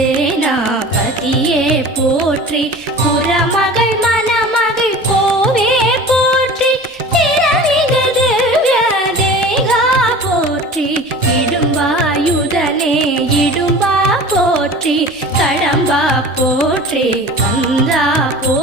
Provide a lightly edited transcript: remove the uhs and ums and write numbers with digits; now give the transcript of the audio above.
சேனாபதியே போற்றி புறமகள் மணமகள் கோவே போற்றி திறமிகு திவ்ய தேகா போற்றி இடும்பாயுதனே இடும்பா போற்றி கடம்பா போற்றி கந்தா போ